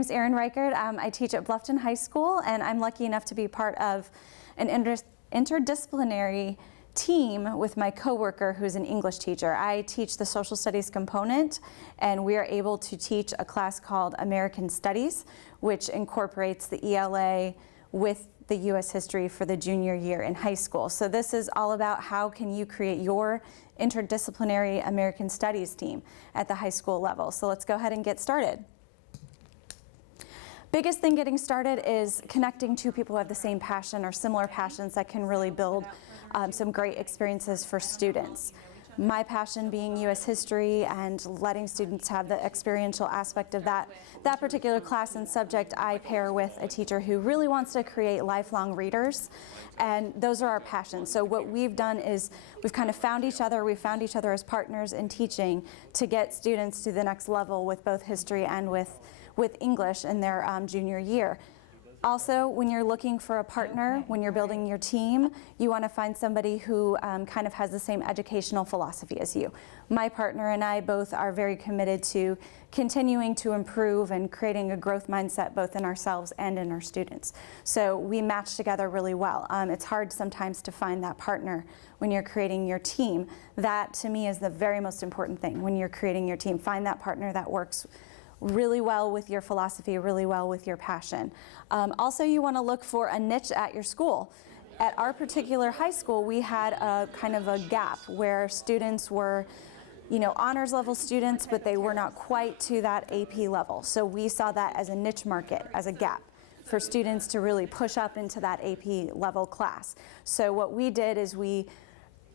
name's Erin Reichert. I teach at Bluffton High School, and I'm lucky enough to be part of an interdisciplinary team with my coworker who's an English teacher. I teach the social studies component, and we are able to teach a class called American Studies, which incorporates the ELA with the U.S. history for the junior year in high school. So this is all about how can you create your interdisciplinary American Studies team at the high school level. So let's go ahead and get started. Biggest thing getting started is connecting two people who have the same passion or similar passions that can really build some great experiences for students. My passion being U.S. history and letting students have the experiential aspect of that particular class and subject. I pair with a teacher who really wants to create lifelong readers, and those are our passions. So what we've done is we've kind of found each other as partners in teaching to get students to the next level with both history and with English in their junior year. Also, when you're looking for a partner, when you're building your team, you want to find somebody who kind of has the same educational philosophy as you. My partner and I both are very committed to continuing to improve and creating a growth mindset both in ourselves and in our students. So we match together really well. It's hard sometimes to find that partner when you're creating your team. That, to me, is the very most important thing when you're creating your team. Find that partner that works really well with your philosophy, really well with your passion. Also, you want to look for a niche at your school. At our particular high school, we had a kind of a gap where students were, honors level students, but they were not quite to that AP level. So we saw that as a niche market, as a gap for students to really push up into that AP level class. So what we did is we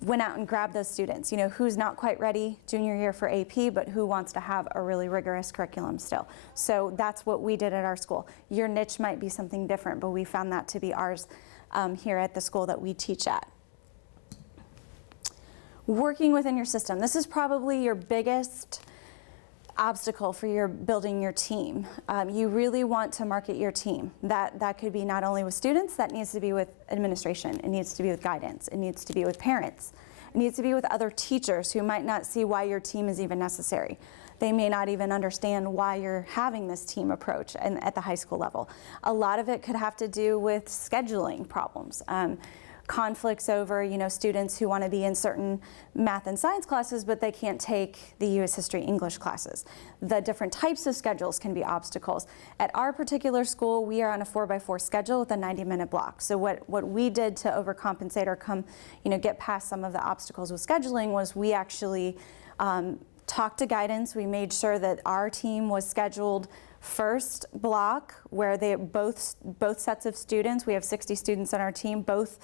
went out and grabbed those students, who's not quite ready junior year for AP, but who wants to have a really rigorous curriculum still. So that's what we did at our school. Your niche might be something different, but we found that to be ours here at the school that we teach at. Working within your system. This is probably your biggest obstacle for your building your team. You really want to market your team. That could be not only with students, that needs to be with administration, it needs to be with guidance, it needs to be with parents, it needs to be with other teachers who might not see why your team is even necessary. They may not even understand why you're having this team approach at the high school level. A lot of it could have to do with scheduling problems. Conflicts over, students who want to be in certain math and science classes, but they can't take the U.S. history English classes. The different types of schedules can be obstacles. At our particular school, we are on a 4x4 schedule with a 90-minute block. So what we did to overcompensate or get past some of the obstacles with scheduling was we actually talked to guidance. We made sure that our team was scheduled first block where they both sets of students, we have 60 students on our team, both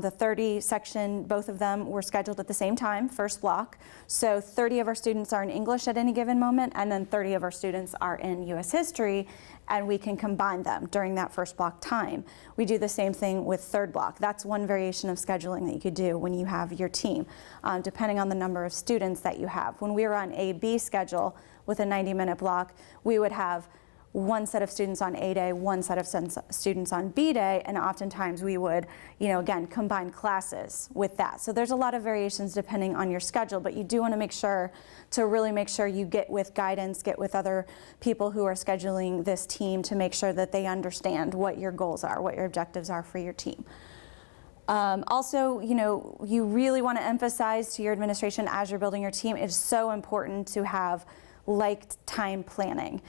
the 30 section, both of them were scheduled at the same time, first block. So 30 of our students are in English at any given moment, and then 30 of our students are in U.S. history, and we can combine them during that first block time. We do the same thing with third block. That's one variation of scheduling that you could do when you have your team, depending on the number of students that you have. When we were on A-B schedule with a 90-minute block, we would have one set of students on A day, one set of students on B day, and oftentimes we would, again, combine classes with that. So there's a lot of variations depending on your schedule, but you do want to make sure to really make sure you get with guidance, get with other people who are scheduling this team to make sure that they understand what your goals are, what your objectives are for your team. Also, you really want to emphasize to your administration as you're building your team, it's so important to have time planning.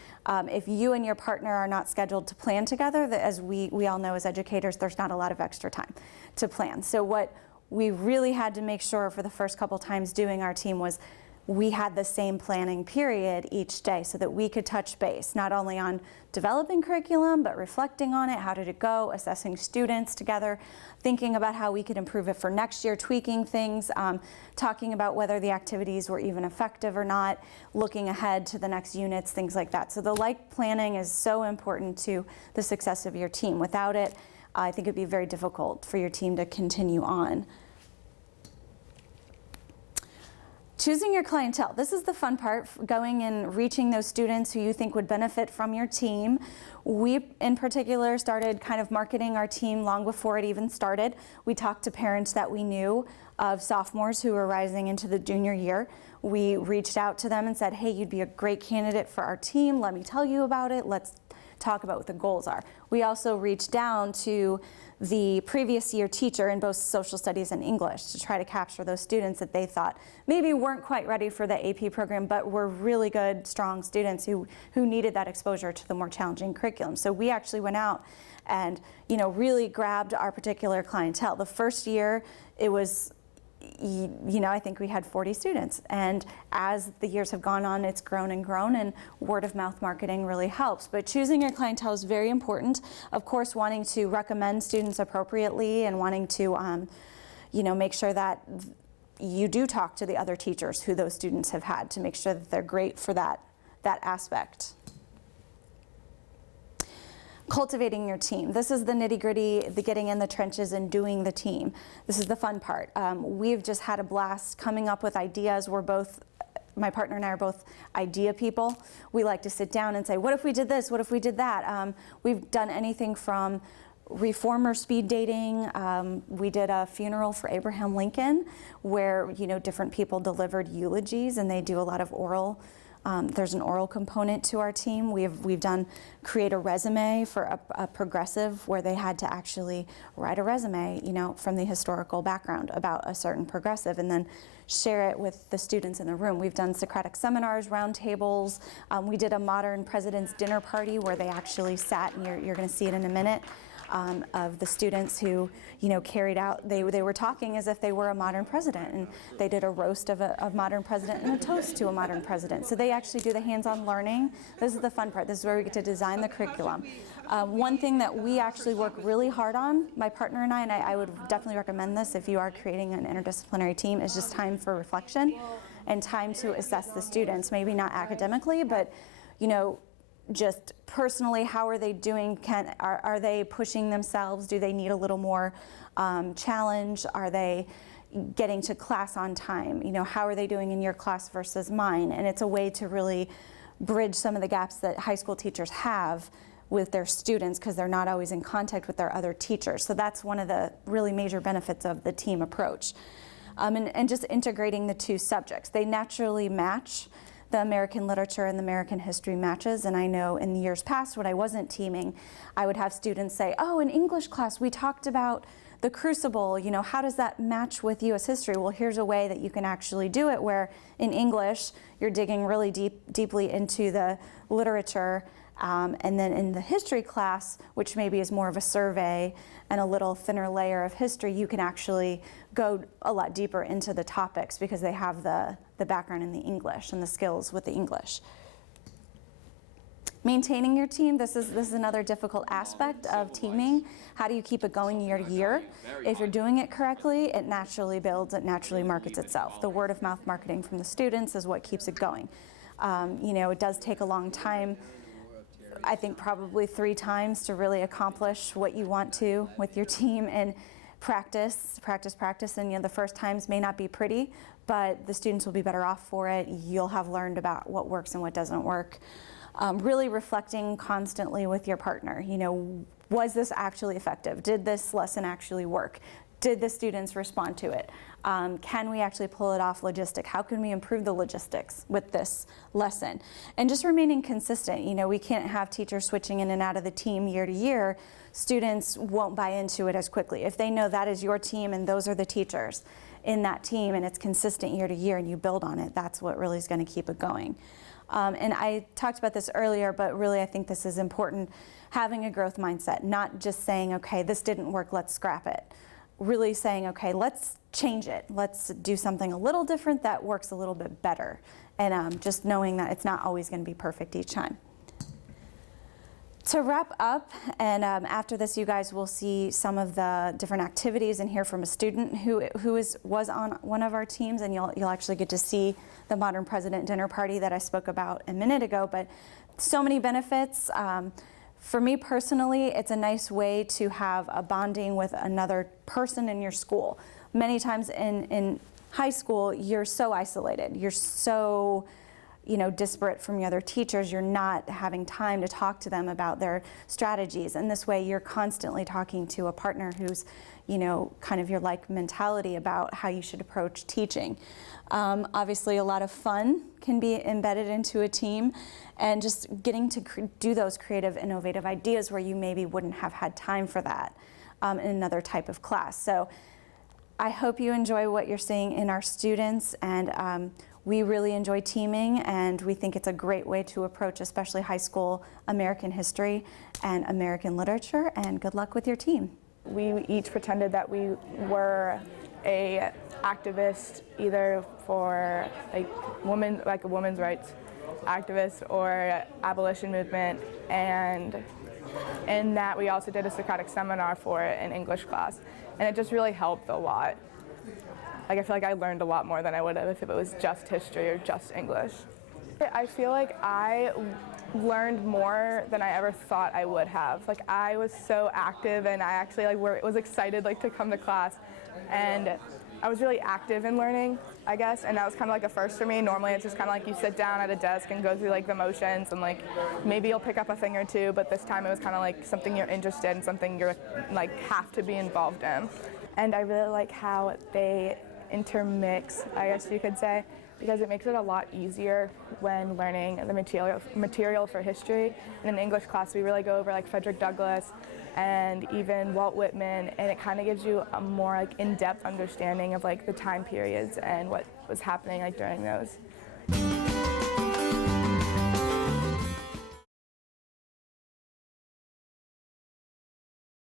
If you and your partner are not scheduled to plan together, as we all know as educators, there's not a lot of extra time to plan. So what we really had to make sure for the first couple times doing our team was we had the same planning period each day so that we could touch base, not only on developing curriculum, but reflecting on it, how did it go, assessing students together, thinking about how we could improve it for next year, tweaking things, talking about whether the activities were even effective or not, looking ahead to the next units, things like that. So the planning is so important to the success of your team. Without it, I think it'd be very difficult for your team to continue on. Choosing your clientele. This is the fun part, going and reaching those students who you think would benefit from your team. We, in particular, started kind of marketing our team long before it even started. We talked to parents that we knew of sophomores who were rising into the junior year. We reached out to them and said, hey, you'd be a great candidate for our team. Let me tell you about it. Let's talk about what the goals are. We also reach down to the previous year teacher in both social studies and English to try to capture those students that they thought maybe weren't quite ready for the AP program, but were really good, strong students who needed that exposure to the more challenging curriculum. So we actually went out and really grabbed our particular clientele. The first year it was, I think we had 40 students, and as the years have gone on, it's grown and grown, and word of mouth marketing really helps. But choosing your clientele is very important. Of course, wanting to recommend students appropriately and wanting to make sure that you do talk to the other teachers who those students have had to make sure that they're great for that aspect. Cultivating your team. This is the nitty-gritty, the getting in the trenches and doing the team. This is the fun part. We've just had a blast coming up with ideas. My partner and I are both idea people. We like to sit down and say, what if we did this? What if we did that? We've done anything from reformer speed dating. We did a funeral for Abraham Lincoln where different people delivered eulogies, and they do a lot of oral. There's an oral component to our team. We've done create a resume for a progressive where they had to actually write a resume, from the historical background about a certain progressive, and then share it with the students in the room. We've done Socratic seminars, roundtables. We did a modern president's dinner party where they actually sat, and you're going to see it in a minute. Of the students who, carried out, they were talking as if they were a modern president, and they did a roast of a modern president and a toast to a modern president. So they actually do the hands-on learning. This is the fun part. This is where we get to design the curriculum. One thing that we actually work really hard on, my partner and I would definitely recommend this if you are creating an interdisciplinary team, is just time for reflection and time to assess the students, maybe not academically, but, just personally, how are they doing? Are they pushing themselves? Do they need a little more challenge? Are they getting to class on time? How are they doing in your class versus mine? And it's a way to really bridge some of the gaps that high school teachers have with their students because they're not always in contact with their other teachers. So that's one of the really major benefits of the team approach. And just integrating the two subjects. They naturally match. The American literature and the American history matches, and I know in the years past when I wasn't teaming, I would have students say, oh, in English class we talked about the Crucible, how does that match with US history? Well, here's a way that you can actually do it where in English you're digging really deeply into the literature, and then in the history class, which maybe is more of a survey and a little thinner layer of history, you can actually go a lot deeper into the topics because they have the background in the English and the skills with the English. Maintaining your team, this is another difficult aspect of teaming. How do you keep it going year to year? If you're doing it correctly, it naturally builds, it naturally markets itself. The word of mouth marketing from the students is what keeps it going. It does take a long time. I think probably 3 times to really accomplish what you want to with your team, and practice, and the first times may not be pretty, but the students will be better off for it. You'll have learned about what works and what doesn't work. Really reflecting constantly with your partner. Was this actually effective? Did this lesson actually work? Did the students respond to it? Can we actually pull it off logistic? How can we improve the logistics with this lesson? And just remaining consistent. We can't have teachers switching in and out of the team year to year. Students won't buy into it as quickly. If they know that is your team and those are the teachers in that team and it's consistent year to year and you build on it, that's what really is going to keep it going. And I talked about this earlier, but really I think this is important, having a growth mindset, not just saying, okay, this didn't work, let's scrap it. Really saying, okay, let's change it. Let's do something a little different that works a little bit better. And just knowing that it's not always going to be perfect each time. To wrap up, and after this you guys will see some of the different activities and hear from a student who was on one of our teams, and you'll actually get to see the Modern President dinner party that I spoke about a minute ago. But so many benefits. For me personally, it's a nice way to have a bonding with another person in your school. Many times in high school, you're so isolated. You're so disparate from your other teachers. You're not having time to talk to them about their strategies. And this way, you're constantly talking to a partner who's, kind of your like mentality about how you should approach teaching. Obviously, a lot of fun can be embedded into a team, and just getting to do those creative, innovative ideas where you maybe wouldn't have had time for that in another type of class. So I hope you enjoy what you're seeing in our students, and we really enjoy teaming, and we think it's a great way to approach especially high school American history and American literature, and good luck with your team. We each pretended that we were a activist, either for a women's rights activist or abolition movement, and in that we also did a Socratic seminar for it in English class, and it just really helped a lot. Like, I feel like I learned a lot more than I would have if it was just history or just English. I feel like I learned more than I ever thought I would have. Like, I was so active, and I actually was excited to come to class, and I was really active in learning, I guess, and that was kind of like a first for me. Normally it's just kind of like you sit down at a desk and go through the motions, and maybe you'll pick up a thing or two, but this time it was kind of like something you're interested in, something you're have to be involved in. And I really like how they intermix, I guess you could say, because it makes it a lot easier when learning the material for history. And in the English class, we really go over Frederick Douglass and even Walt Whitman, and it kind of gives you a more in-depth understanding of the time periods and what was happening during those.